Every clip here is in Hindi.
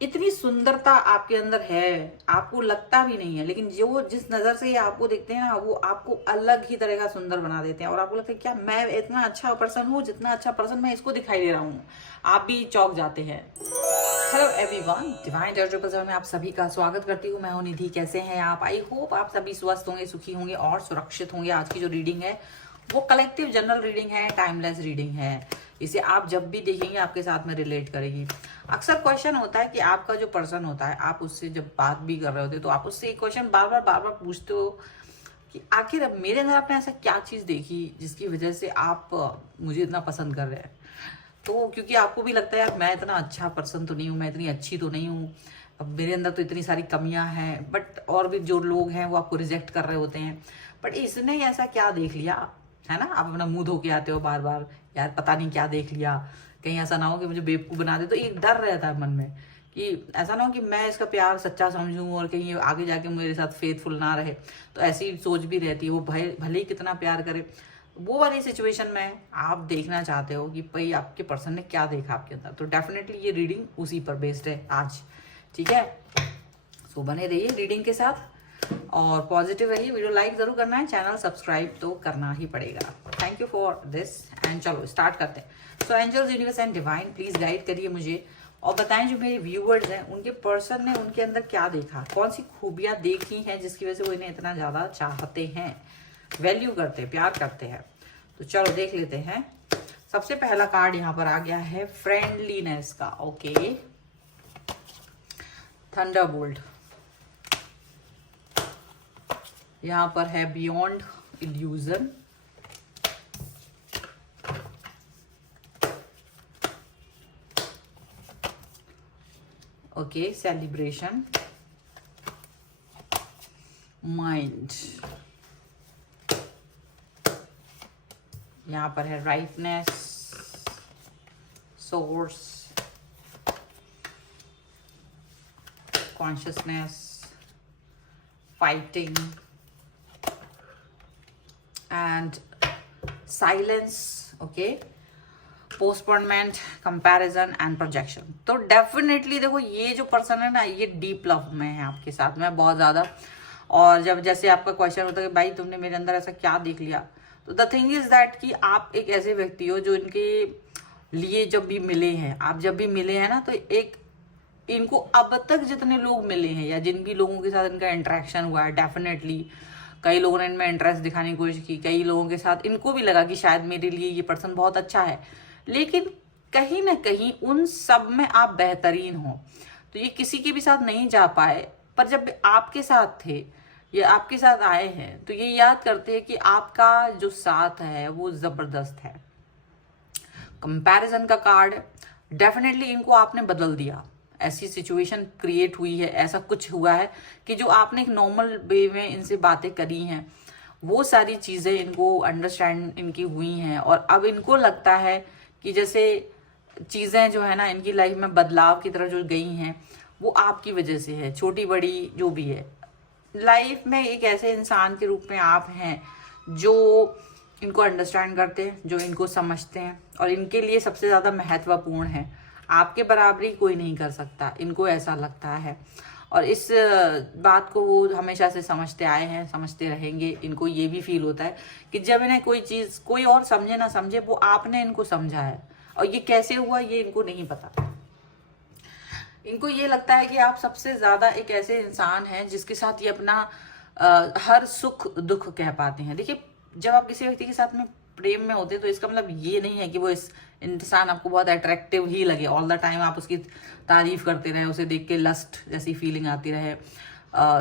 इतनी सुंदरता आपके अंदर है, आपको लगता भी नहीं है, लेकिन जो जिस नजर से ये आपको देखते हैं ना, वो आपको अलग ही तरह का सुंदर बना देते हैं और आपको लगता है क्या मैं इतना अच्छा पर्सन हूँ, जितना अच्छा पर्सन मैं इसको दिखाई दे रहा हूँ। आप भी चौंक जाते हैं। हेलो एवरीवन, डिवाइन टेरेबल में आप सभी का स्वागत करती हूँ। मैं हूँ निधि। कैसे हैं आप? आई होप आप सभी स्वस्थ होंगे, सुखी होंगे और सुरक्षित होंगे। आज की जो रीडिंग है वो कलेक्टिव जनरल रीडिंग है, टाइमलेस रीडिंग है। इसे आप जब भी देखेंगे आपके साथ में रिलेट करेगी। अक्सर क्वेश्चन होता है कि आपका जो पर्सन होता है, आप उससे जब बात भी कर रहे होते तो आप उससे एक क्वेश्चन बार बार पूछते हो कि आखिर अब मेरे अंदर आपने ऐसा क्या चीज़ देखी जिसकी वजह से आप मुझे इतना पसंद कर रहे हैं। तो क्योंकि आपको भी लगता है यार मैं इतना अच्छा पर्सन तो नहीं हूँ, मैं इतनी अच्छी तो नहीं हूँ, अब मेरे अंदर तो इतनी सारी कमियां हैं। बट और भी जो लोग हैं वो आपको रिजेक्ट कर रहे होते हैं। बट इसने ऐसा क्या देख लिया, है ना? आप अपना मुंह धो के आते हो बार बार, यार पता नहीं क्या देख लिया, कहीं ऐसा ना हो कि मुझे बेवकूफ़ बना दे। तो एक डर रहता है मन में कि ऐसा ना हो कि मैं इसका प्यार सच्चा समझूं और कहीं आगे जाके मेरे साथ फेथफुल ना रहे। तो ऐसी सोच भी रहती है। वो भले ही कितना प्यार करे, वो वाली सिचुएशन में आप देखना चाहते हो कि भाई आपके पर्सन ने क्या देखा आपके अंदर। तो डेफिनेटली ये रीडिंग उसी पर बेस्ड है आज, ठीक है? सो बने रहिए रीडिंग के साथ और पॉजिटिव रहिए। वीडियो लाइक जरूर करना है, चैनल सब्सक्राइब तो करना ही पड़ेगा। Thank you for this and चलो स्टार्ट करते हैं। So angels, universe and divine please guide करिए मुझे और बताएं जो मेरे व्यूवर्स हैं उनके पर्सन ने उनके अंदर क्या देखा, कौन सी खूबियां देखी हैं जिसकी वजह से वो इन्हें इतना ज्यादा चाहते हैं, वैल्यू करते हैं, प्यार करते हैं। तो चलो देख लेते हैं। सबसे पहला कार्ड यहाँ पर आ गया है फ्रेंडलीनेस का। Okay, Thunderbolt. यहाँ पर है beyond illusion. Okay, celebration, mind. यहाँ पर है rightness, source, consciousness, fighting and silence. Okay, postponement, comparison and projection. तो डेफिनेटली देखो ये जो पर्सन है ना, ये डीप लव में है आपके साथ में बहुत ज्यादा। और जब जैसे आपका क्वेश्चन होता है कि भाई तुमने मेरे अंदर ऐसा क्या देख लिया, तो द थिंग इज दैट कि आप एक ऐसे व्यक्ति हो जो इनके लिए जब भी मिले हैं, आप जब भी मिले हैं ना, तो एक इनको अब तक जितने लोग मिले हैं या जिन भी लोगों के साथ इनका इंटरेक्शन हुआ है, डेफिनेटली कई लोगों ने इनमें इंटरेस्ट दिखाने की कोशिश की, कई लोगों के साथ इनको भी लगा कि शायद मेरे लिए ये पर्सन बहुत अच्छा है, लेकिन कहीं ना कहीं उन सब में आप बेहतरीन हो। तो ये किसी के भी साथ नहीं जा पाए, पर जब आपके साथ थे, ये आपके साथ आए हैं, तो ये याद करते हैं कि आपका जो साथ है वो जबरदस्त है। कंपैरिजन का कार्ड, डेफिनेटली इनको आपने बदल दिया। ऐसी सिचुएशन क्रिएट हुई है, ऐसा कुछ हुआ है कि जो आपने एक नॉर्मल वे में इनसे बातें करी हैं, वो सारी चीज़ें इनको अंडरस्टैंड इनकी हुई हैं और अब इनको लगता है कि जैसे चीज़ें जो है ना इनकी लाइफ में बदलाव की तरफ जो गई हैं, वो आपकी वजह से है, छोटी बड़ी जो भी है। लाइफ में एक ऐसे इंसान के रूप में आप हैं जो इनको अंडरस्टैंड करते हैं, जो इनको समझते हैं और इनके लिए सबसे ज़्यादा महत्वपूर्ण है। आपके बराबरी कोई नहीं कर सकता, इनको ऐसा लगता है। और इस बात को वो हमेशा से समझते आए हैं, समझते रहेंगे। इनको ये भी फील होता है कि जब इन्हें कोई चीज़ कोई और समझे ना समझे, वो आपने इनको समझा है। और ये कैसे हुआ ये इनको नहीं पता। इनको ये लगता है कि आप सबसे ज्यादा एक ऐसे इंसान हैं जिसके साथ ये अपना हर सुख दुख कह पाते हैं। देखिए, जब आप किसी व्यक्ति के साथ में प्रेम में होते हैं तो इसका मतलब ये नहीं है कि वो इस इंसान आपको बहुत अट्रैक्टिव ही लगे, ऑल द टाइम आप उसकी तारीफ करते रहे, उसे देख के लस्ट जैसी फीलिंग आती रहे,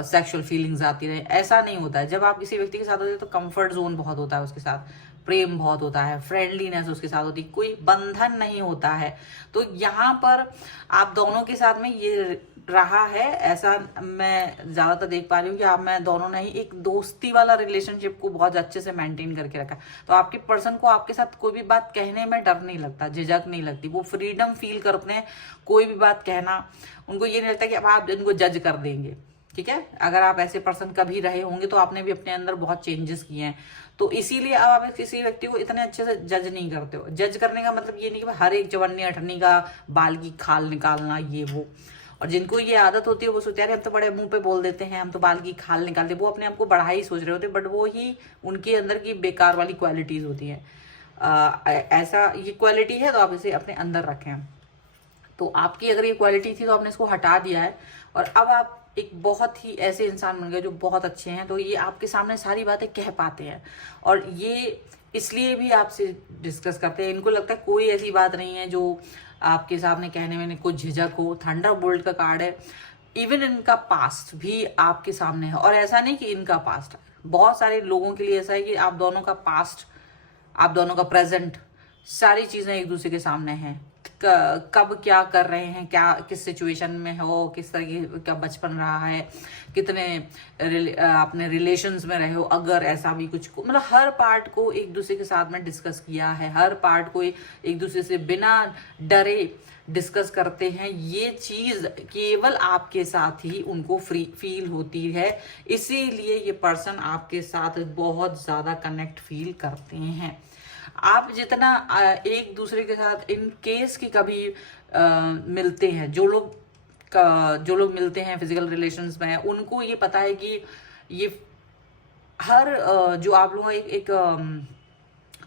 सेक्सुअल फीलिंग्स आती रहे। ऐसा नहीं होता है। जब आप किसी व्यक्ति के साथ होते हैं तो कंफर्ट जोन बहुत होता है उसके साथ, प्रेम बहुत होता है, फ्रेंडलीनेस उसके साथ होती है, कोई बंधन नहीं होता है। तो यहाँ पर आप दोनों के साथ में ये रहा है, ऐसा मैं ज्यादातर देख पा रही हूँ कि आप मैं दोनों ने ही एक दोस्ती वाला रिलेशनशिप को बहुत अच्छे से मेंटेन करके रखा। तो आपके पर्सन को आपके साथ कोई भी बात कहने में डर नहीं लगता, झिझक नहीं लगती, वो फ्रीडम फील करते हैं कोई भी बात कहना। उनको ये नहीं लगता कि अब आप इनको जज कर देंगे, ठीक है? अगर आप ऐसे पर्सन कभी रहे होंगे तो आपने भी अपने अंदर बहुत चेंजेस किए हैं, तो इसीलिए अब आप किसी व्यक्ति को इतने अच्छे से जज नहीं करते हो। जज करने का मतलब ये नहीं कि हर एक चवन्नी अठन्नी का बाल की खाल निकालना ये वो और जिनको ये आदत होती है वो सोचते हैं हम तो बड़े मुंह पे बोल देते हैं, हम तो बाल की खाल निकालते, वो अपने आप को बढ़ा ही सोच रहे होते, बट वो ही उनके अंदर की बेकार वाली क्वालिटीज होती हैं। ऐसा ये क्वालिटी है तो आप इसे अपने अंदर रखें। तो आपकी अगर ये क्वालिटी थी तो आपने इसको हटा दिया है और अब आप एक बहुत ही ऐसे इंसान बन गए जो बहुत अच्छे हैं, तो ये आपके सामने सारी बातें कह पाते हैं और ये इसलिए भी आपसे डिस्कस करते हैं। इनको लगता है कोई ऐसी बात नहीं है जो आपके सामने कहने में कुछ झिझक हो। थंडरबोल्ट का कार्ड है, इवन इनका पास्ट भी आपके सामने है और ऐसा नहीं कि इनका पास्ट, बहुत सारे लोगों के लिए ऐसा है कि आप दोनों का पास्ट, आप दोनों का प्रेजेंट, सारी चीजें एक दूसरे के सामने हैं। कब क्या कर रहे हैं, क्या किस सिचुएशन में हो, किस तरह का बचपन रहा है, कितने अपने रिलेशंस में रहे हो, अगर ऐसा भी कुछ, मतलब हर पार्ट को एक दूसरे के साथ में डिस्कस किया है, हर पार्ट को एक दूसरे से बिना डरे डिस्कस करते हैं। ये चीज केवल आपके साथ ही उनको फ्री फील होती है, इसीलिए ये पर्सन आपके साथ बहुत ज्यादा कनेक्ट फील करते हैं। आप जितना एक दूसरे के साथ इन केस की कभी मिलते हैं, जो लोग मिलते हैं फिजिकल रिलेशंस में, उनको ये पता है कि ये हर जो आप लोगों का एक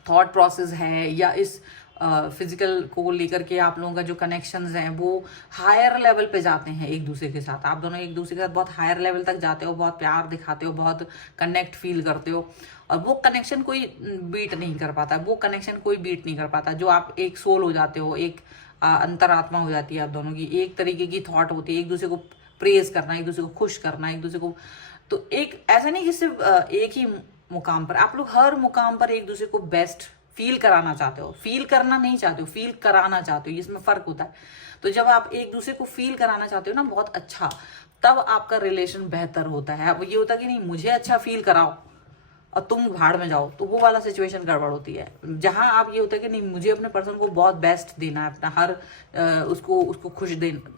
थॉट प्रोसेस है या इस फिजिकल को लेकर के आप लोगों का जो कनेक्शंस हैं वो हायर लेवल पे जाते हैं एक दूसरे के साथ। आप दोनों एक दूसरे के साथ बहुत हायर लेवल तक जाते हो, बहुत प्यार दिखाते हो, बहुत कनेक्ट फील करते हो और वो कनेक्शन कोई बीट नहीं कर पाता, वो कनेक्शन कोई बीट नहीं कर पाता। जो आप एक सोल हो जाते हो, एक अंतरात्मा हो जाती है आप दोनों की, एक तरीके की थॉट होती है, एक दूसरे को प्रेज करना, एक दूसरे को खुश करना, एक दूसरे को, तो एक ऐसा नहीं कि सिर्फ एक ही मुकाम पर, आप लोग हर मुकाम पर एक दूसरे को बेस्ट फील कराना चाहते हो। फील करना नहीं चाहते हो, फील कराना चाहते हो, इसमें फर्क होता है। तो जब आप एक दूसरे को फील कराना चाहते हो ना बहुत अच्छा, तब आपका रिलेशन बेहतर होता है। अब ये होता है कि नहीं मुझे अच्छा फील कराओ और तुम भाड़ में जाओ, तो वो वाला सिचुएशन गड़बड़ होती है। जहां आप ये होता है कि नहीं मुझे अपने पर्सन को बहुत बेस्ट देना है, अपना हर उसको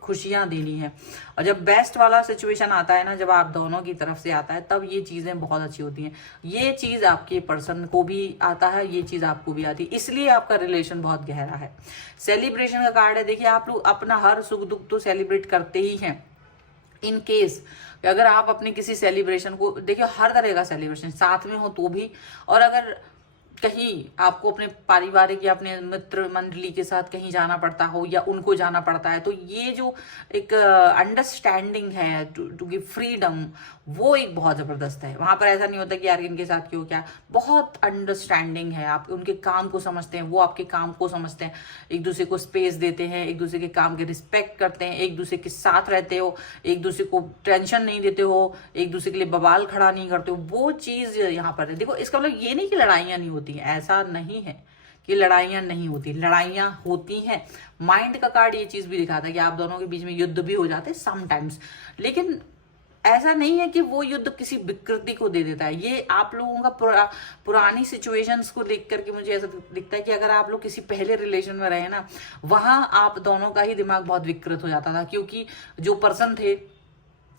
खुशियां देनी है। और जब बेस्ट वाला सिचुएशन आता है ना, जब आप दोनों की तरफ से आता है, तब ये चीजें बहुत अच्छी होती हैं। ये चीज आपके पर्सन को भी आता है, ये चीज आपको भी आती है, इसलिए आपका रिलेशन बहुत गहरा है। सेलिब्रेशन का कार्ड है, देखिए आप लोग अपना हर सुख दुख तो सेलिब्रेट करते ही हैं। इन केस अगर आप अपने किसी सेलिब्रेशन को, देखिए हर तरह का सेलिब्रेशन साथ में हो तो भी, और अगर कहीं आपको अपने पारिवारिक या अपने मित्र मंडली के साथ कहीं जाना पड़ता हो या उनको जाना पड़ता है, तो ये जो एक अंडरस्टैंडिंग है टू गिव फ्रीडम, वो एक बहुत जबरदस्त है। वहां पर ऐसा नहीं होता कि यार इनके साथ क्यों, क्या बहुत अंडरस्टैंडिंग है। आप उनके काम को समझते हैं, वो आपके काम को समझते हैं, एक दूसरे को स्पेस देते हैं, एक दूसरे के काम के रिस्पेक्ट करते हैं, एक दूसरे के साथ रहते हो, एक दूसरे को टेंशन नहीं देते हो, एक दूसरे के लिए बवाल खड़ा नहीं करते हो। वो चीज यहाँ पर है। देखो इसका मतलब ये नहीं कि लड़ाइयां नहीं होती, ऐसा नहीं है कि लड़ाइयां नहीं होती, लड़ाइयां होती हैं। माइंड का कार्ड ये चीज भी दिखाता है कि आप दोनों के बीच में युद्ध भी हो जाते हैं समटाइम्स, लेकिन ऐसा नहीं है कि वो युद्ध किसी विकृति को दे देता है। ये आप लोगों का पुरानी सिचुएशंस को देख करके मुझे ऐसा दिखता है कि अगर आप लोग किसी पहले रिलेशन में रहे ना, वहां आप दोनों का ही दिमाग बहुत विकृत हो जाता था, क्योंकि जो पर्सन थे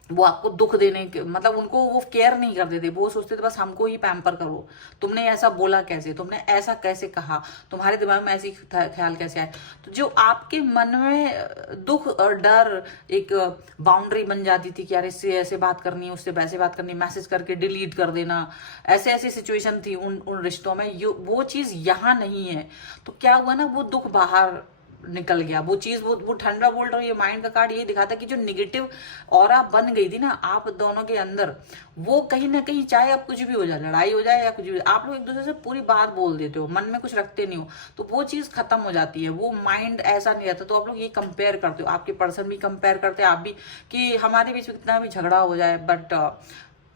वो आपको दुख देने के, मतलब उनको वो केयर नहीं करते थे, वो सोचते थे बस हमको ही पैम्पर करो, तुमने ऐसा बोला कैसे, तुमने ऐसा कैसे कहा, तुम्हारे दिमाग में ऐसी ख्याल कैसे आए। तो जो आपके मन में दुख और डर, एक बाउंड्री बन जाती थी कि यार इससे ऐसे बात करनी है, उससे वैसे बात करनी, मैसेज करके डिलीट कर देना, ऐसे ऐसी सिचुएशन थी उन रिश्तों में, वो चीज यहाँ नहीं है। तो क्या हुआ ना, वो दुख बाहर निकल गया, वो चीज, वो ठंडा बोल्ट और ये माइंड का कार्ड ये दिखाता कि जो निगेटिव ऑरा बन गई थी ना आप दोनों के अंदर, वो कहीं ना कहीं, चाहे अब कुछ भी हो जाए, लड़ाई हो जाए या कुछ भी, आप लोग एक दूसरे से पूरी बात बोल देते हो, मन में कुछ रखते नहीं हो, तो वो चीज खत्म हो जाती है। वो माइंड ऐसा नहीं रहता। तो आप लोग ये कंपेयर करते हो, आपके पर्सन भी कंपेयर करते हैं, आप भी, कि हमारे बीच में कितना भी झगड़ा हो जाए बट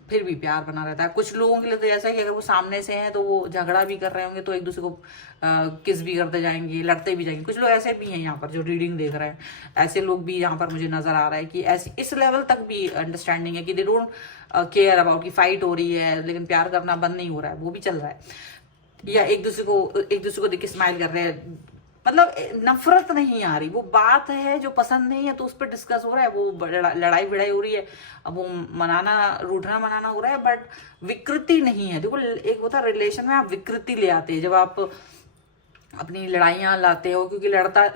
फिर भी प्यार बना रहता है। कुछ लोगों के लिए तो ऐसा है कि अगर वो सामने से हैं तो वो झगड़ा भी कर रहे होंगे तो एक दूसरे को किस भी करते जाएंगे, लड़ते भी जाएंगे। कुछ लोग ऐसे भी हैं यहाँ पर जो रीडिंग देख रहे हैं, ऐसे लोग भी यहाँ पर मुझे नजर आ रहा है कि ऐसी इस लेवल तक भी अंडरस्टैंडिंग है कि दे डोंट केयर अबाउट कि फाइट हो रही है लेकिन प्यार करना बंद नहीं हो रहा है, वो भी चल रहा है, या एक दूसरे को देख के स्माइल कर रहे हैं, मतलब नफरत नहीं आ रही। वो बात है जो पसंद नहीं है तो उस पर डिस्कस हो रहा है, वो लड़ाई भिड़ाई हो रही है, अब वो रूठना मनाना हो रहा है, बट विकृति नहीं है। देखो एक होता है रिलेशन में आप विकृति ले आते हैं, जब आप अपनी लड़ाइयाँ लाते हो, क्योंकि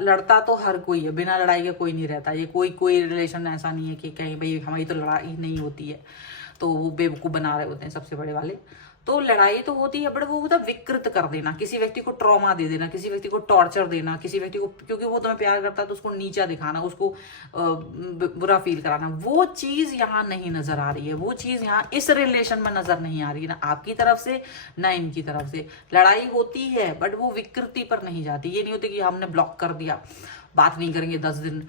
लड़ता तो हर कोई है, बिना लड़ाई के कोई नहीं रहता। ये कोई रिलेशन ऐसा नहीं है कि कहीं भाई हमारी तो लड़ाई नहीं होती है तो वो बेवकूफ़ बना रहे होते हैं सबसे बड़े वाले। तो लड़ाई तो होती है, बट वो होता है विकृत कर देना, किसी व्यक्ति को ट्रॉमा दे देना, किसी व्यक्ति को टॉर्चर देना, किसी व्यक्ति को क्योंकि वो तुम्हें प्यार करता है तो उसको नीचा दिखाना, उसको बुरा फील कराना। वो चीज़ यहाँ नहीं नजर आ रही है, वो चीज़ यहाँ इस रिलेशन में नजर नहीं आ रही है, ना आपकी तरफ से ना इनकी तरफ से। लड़ाई होती है बट वो विकृति पर नहीं जाती। ये नहीं होती कि हमने ब्लॉक कर दिया, बात नहीं करेंगे 10 दिन,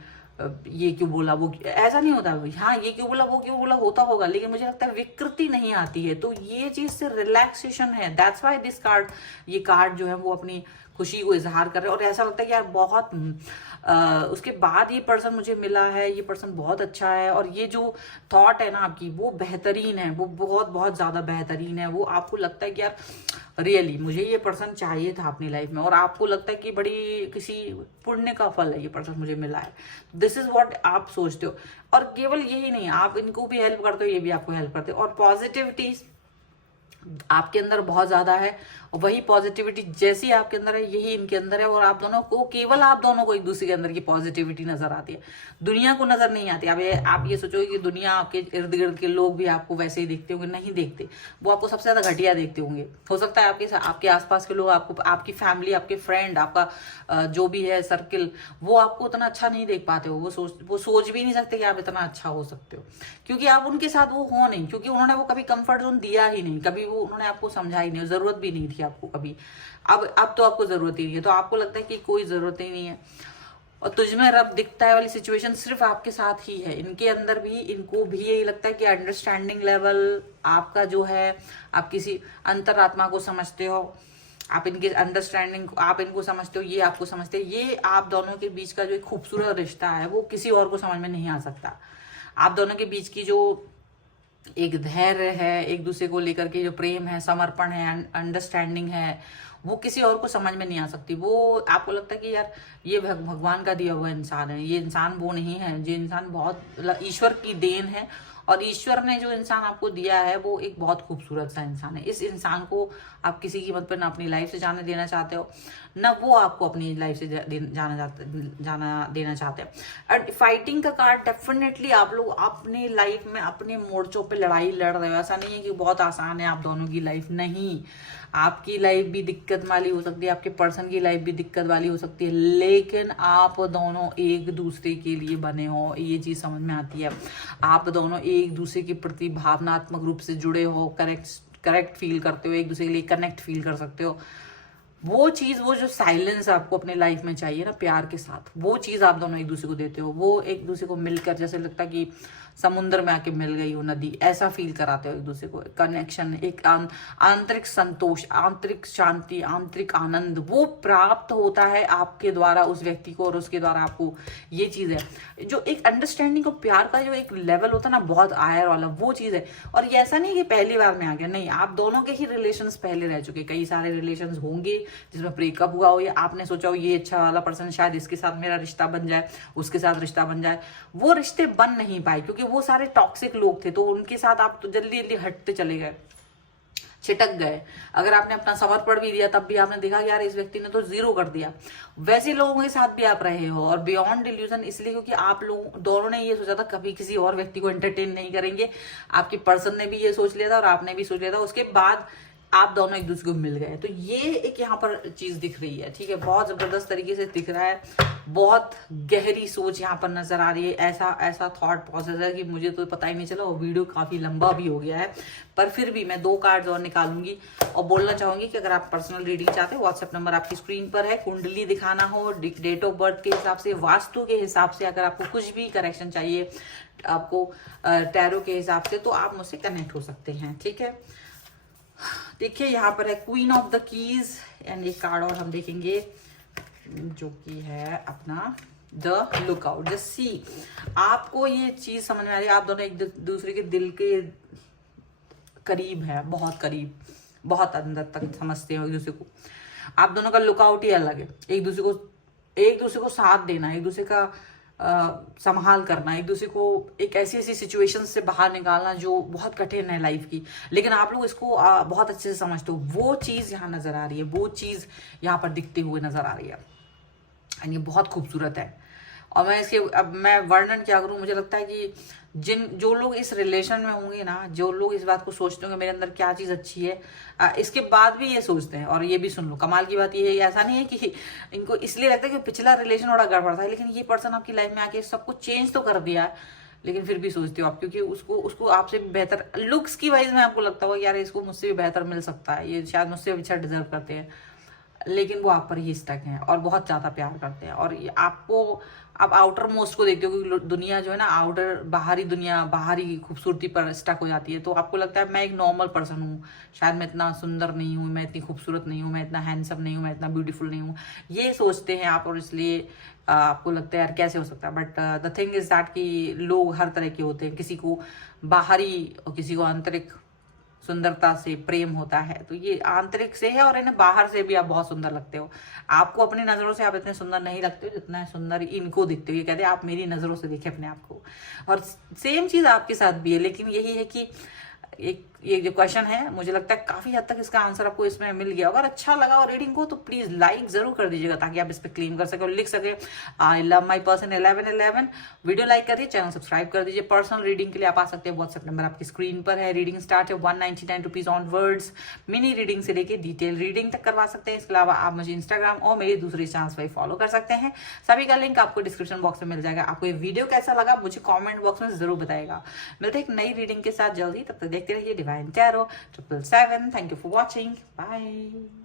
ये क्यों बोला वो, ऐसा नहीं होता। हाँ ये क्यों बोला वो क्यों बोला होता होगा, लेकिन मुझे लगता है विकृति नहीं आती है। तो ये चीज से रिलैक्सेशन है। दैट्स वाई दिस कार्ड, ये कार्ड जो है वो अपनी खुशी को इजहार कर रहे हैं। और ऐसा लगता है कि यार बहुत उसके बाद ये पर्सन मुझे मिला है, ये पर्सन बहुत अच्छा है, और ये जो थॉट है ना आपकी वो बेहतरीन है, वो बहुत बहुत ज्यादा बेहतरीन है। वो आपको लगता है कि यार रियली मुझे ये पर्सन चाहिए था अपनी लाइफ में, और आपको लगता है कि बड़ी किसी पुण्य का फल है ये पर्सन मुझे मिला है। दिस इज व्हाट आप सोचते हो। और केवल यही नहीं, आप इनको भी हेल्प करते हो, ये भी आपको हेल्प करते हो। और पॉजिटिविटी आपके अंदर बहुत ज्यादा है, और वही पॉजिटिविटी जैसी आपके अंदर है यही इनके अंदर है। और आप दोनों को, केवल आप दोनों को एक दूसरे के अंदर की पॉजिटिविटी नजर आती है, दुनिया को नजर नहीं आती। आप ये सोचोगे कि दुनिया, आपके इर्द गिर्द के लोग भी आपको वैसे ही देखते होंगे, नहीं देखते। वो आपको सबसे ज्यादा घटिया देखते होंगे। हो सकता है आपके आसपास के लोग, आपको, आपकी फैमिली, आपके फ्रेंड, आपका जो भी है सर्किल, वो आपको उतना अच्छा नहीं देख पाते हो। वो सोच भी नहीं सकते कि आप इतना अच्छा हो सकते हो, क्योंकि आप उनके साथ वो हो नहीं, क्योंकि उन्होंने वो कभी कंफर्ट जोन दिया ही नहीं, कभी वो उन्होंने आपको समझा ही नहीं, जरूरत भी नहीं थी आपको कभी। अब तो आपको जरूरत ही नहीं है, तो आपको लगता है कि कोई जरूरत ही नहीं है। और तुझमें रब दिखता है वाली सिचुएशन सिर्फ आपके साथ ही है। इनके अंदर भी, इनको भी यही लगता है कि अंडरस्टैंडिंग लेवल आपका जो है, आप किसी अंतरात्मा को समझते हो, आप इनके अंडरस्टैंडिंग, आप इनको समझते हो, ये आपको समझते हैं। ये आप दोनों के बीच का जो एक खूबसूरत रिश्ता है वो किसी और को समझ में नहीं आ सकता। आप दोनों के बीच की जो एक धैर्य है, एक दूसरे को लेकर के जो प्रेम है, समर्पण है, अंडरस्टैंडिंग है, वो किसी और को समझ में नहीं आ सकती। वो आपको लगता है कि यार ये भगवान का दिया हुआ इंसान है, ये इंसान वो नहीं है, ये इंसान बहुत ईश्वर की देन है, और ईश्वर ने जो इंसान आपको दिया है वो एक बहुत खूबसूरत सा इंसान है। इस इंसान को आप किसी कीमत पर ना अपनी लाइफ से जाने देना चाहते हो, ना वो आपको अपनी लाइफ से जाना देना चाहते हैं। और फाइटिंग का कार्ड, डेफिनेटली आप लोग अपनी लाइफ में अपने मोर्चों पे लड़ाई लड़ रहे हो। ऐसा नहीं है कि बहुत आसान है आप दोनों की लाइफ, नहीं। आपकी लाइफ भी दिक्कत वाली हो सकती है, आपके पर्सन की लाइफ भी दिक्कत वाली हो सकती है, लेकिन आप दोनों एक दूसरे के लिए बने हो, ये चीज समझ में आती है। आप दोनों एक दूसरे के प्रति भावनात्मक रूप से जुड़े हो, करेक्ट फील करते हो, एक दूसरे के लिए कनेक्ट फील कर सकते हो। वो चीज, वो जो साइलेंस आपको अपने लाइफ में चाहिए ना प्यार के साथ, वो चीज आप दोनों एक दूसरे को देते हो। वो एक दूसरे को मिलकर जैसे लगता है कि समुद्र में आके मिल गई हो नदी, ऐसा फील कराते हो एक दूसरे को। कनेक्शन, एक आंतरिक संतोष, आंतरिक शांति, आंतरिक आनंद वो प्राप्त होता है आपके द्वारा उस व्यक्ति को, और उसके द्वारा आपको। ये चीज है जो एक अंडरस्टैंडिंग और प्यार का जो एक लेवल होता है ना, बहुत हायर वाला, वो चीज है। और ये ऐसा नहीं कि पहली बार में आ गया, नहीं, आप दोनों के ही रिलेशन पहले रह चुके, कई सारे रिलेशन होंगे जिसमें ब्रेकअप हुआ हो, या आपने सोचा हो ये अच्छा वाला पर्सन, शायद इसके साथ मेरा रिश्ता बन जाए, उसके साथ रिश्ता बन जाए, वो रिश्ते बन नहीं पाए क्योंकि वो सारे टॉक्सिक लोग थे। तो उनके साथ आप तो जल्दी जल्दी हटते चले गए, छिटक गए। अगर आपने अपना समर्पण भी दिया तब भी आपने देखा यार इस व्यक्ति ने तो जीरो कर दिया। वैसे लोगों के साथ भी आप रहे हो, और बियॉन्ड इल्यूजन इसलिए क्योंकि आप लोग दोनों ने ये सोचा था कभी किसी और व्यक्ति को एंटरटेन नहीं करेंगे। आपके पर्सन ने भी ये सोच लिया था और आपने भी सोच लिया था, उसके बाद आप दोनों एक दूसरे को मिल गए। तो ये एक यहाँ पर चीज दिख रही है, ठीक है, बहुत जबरदस्त तरीके से दिख रहा है, बहुत गहरी सोच यहाँ पर नजर आ रही है। ऐसा थॉट प्रोसेस है कि मुझे तो पता ही नहीं चला, और वीडियो काफी लंबा भी हो गया है, पर फिर भी मैं 2 कार्ड्स और निकालूंगी और बोलना चाहूंगी कि अगर आप पर्सनल रीडिंग चाहते हो, व्हाट्सएप नंबर आपकी स्क्रीन पर है। कुंडली दिखाना हो, डेट ऑफ बर्थ के हिसाब से, वास्तु के हिसाब से, अगर आपको कुछ भी करेक्शन चाहिए आपको टैरो के हिसाब से, तो आप मुझसे कनेक्ट हो सकते हैं, ठीक है। देखिए यहाँ पर है queen of the keys, and एक कार्ड और हम देखेंगे जो कि है अपना द लुकआउट। जस्ट सी, आपको ये चीज समझ में आ रही है, आप दोनों एक दूसरे के दिल के करीब है, बहुत करीब, बहुत अंदर तक समझते हो एक दूसरे को। आप दोनों का लुकआउट ही अलग है, एक दूसरे को साथ देना, एक दूसरे का संभाल करना, एक दूसरे को एक ऐसी ऐसी सिचुएशन से बाहर निकालना जो बहुत कठिन है लाइफ की, लेकिन आप लोग इसको बहुत अच्छे से समझते हो, वो चीज़ यहाँ नज़र आ रही है, वो चीज़ यहाँ पर दिखते हुए नज़र आ रही है, एंड ये बहुत खूबसूरत है। और मैं इसके अब मैं वर्णन क्या करूँ, मुझे लगता है कि जो लोग इस रिलेशन में होंगे ना, जो लोग इस बात को सोचते होंगे मेरे अंदर क्या चीज़ अच्छी है, इसके बाद भी ये सोचते हैं। और ये भी सुन लो, कमाल की बात ये है, ऐसा नहीं है कि इनको इसलिए लगता है कि पिछला रिलेशन बड़ा गड़बड़ था, लेकिन ये पर्सन आपकी लाइफ में आके सब कुछ चेंज तो कर दिया है, लेकिन फिर भी सोचते हो आप, क्योंकि उसको आपसे बेहतर लुक्स की वाइज में आपको लगता होगा यार इसको मुझसे भी बेहतर मिल सकता है, ये शायद मुझसे अच्छा डिजर्व करते हैं, लेकिन वो आप पर ही स्टक हैं और बहुत ज़्यादा प्यार करते हैं। और ये आपको, आप आउटर मोस्ट को देखते हो, क्योंकि दुनिया जो है ना, आउटर बाहरी दुनिया, बाहरी खूबसूरती पर स्टक हो जाती है, तो आपको लगता है मैं एक नॉर्मल पर्सन हूँ, शायद मैं इतना सुंदर नहीं हूँ, मैं इतनी खूबसूरत नहीं हूँ, मैं इतना हैंडसम नहीं हूँ, मैं इतना ब्यूटीफुल नहीं हूँ, ये सोचते हैं आप। और इसलिए आपको लगता है यार कैसे हो सकता है, but the thing is that कि लोग हर तरह के होते हैं, किसी को बाहरी और किसी को आंतरिक सुंदरता से प्रेम होता है, तो ये आंतरिक से है, और इन्हें बाहर से भी आप बहुत सुंदर लगते हो। आपको अपनी नज़रों से आप इतने सुंदर नहीं लगते हो जितना सुंदर इनको दिखते हो, ये कहते हैं आप मेरी नज़रों से देखें अपने आप को। और सेम चीज़ आपके साथ भी है, लेकिन यही है कि एक ये जो क्वेश्चन है, मुझे लगता है काफी हद तक इसका आंसर आपको इसमें मिल गया। अगर अच्छा लगा और रीडिंग को तो प्लीज लाइक जरूर कर दीजिएगा, ताकि आप इस पर क्लेम कर सके और लिख सके I love my person 1111। Video like करिए, चैनल सब्सक्राइब कर दीजिए। पर्सनल रीडिंग के लिए आप आ सकते हैं, व्हाट्सएप नंबर आपकी स्क्रीन पर है। रीडिंग स्टार्ट है 199 rupees on words. Mini reading से लेके डिटेल रीडिंग तक करवा सकते हैं। इसके अलावा आप मुझे इंस्टाग्राम और मेरे दूसरे चैनल्स पर फॉलो कर सकते हैं, सभी का लिंक आपको डिस्क्रिप्शन बॉक्स में मिल जाएगा। आपको ये वीडियो कैसा लगा मुझे कॉमेंट बॉक्स में जरूर बताएगा। मिलते हैं एक नई रीडिंग के साथ जल्दी, तब तक देखते रहिए divine tarot 777। Thank you for watching. Bye.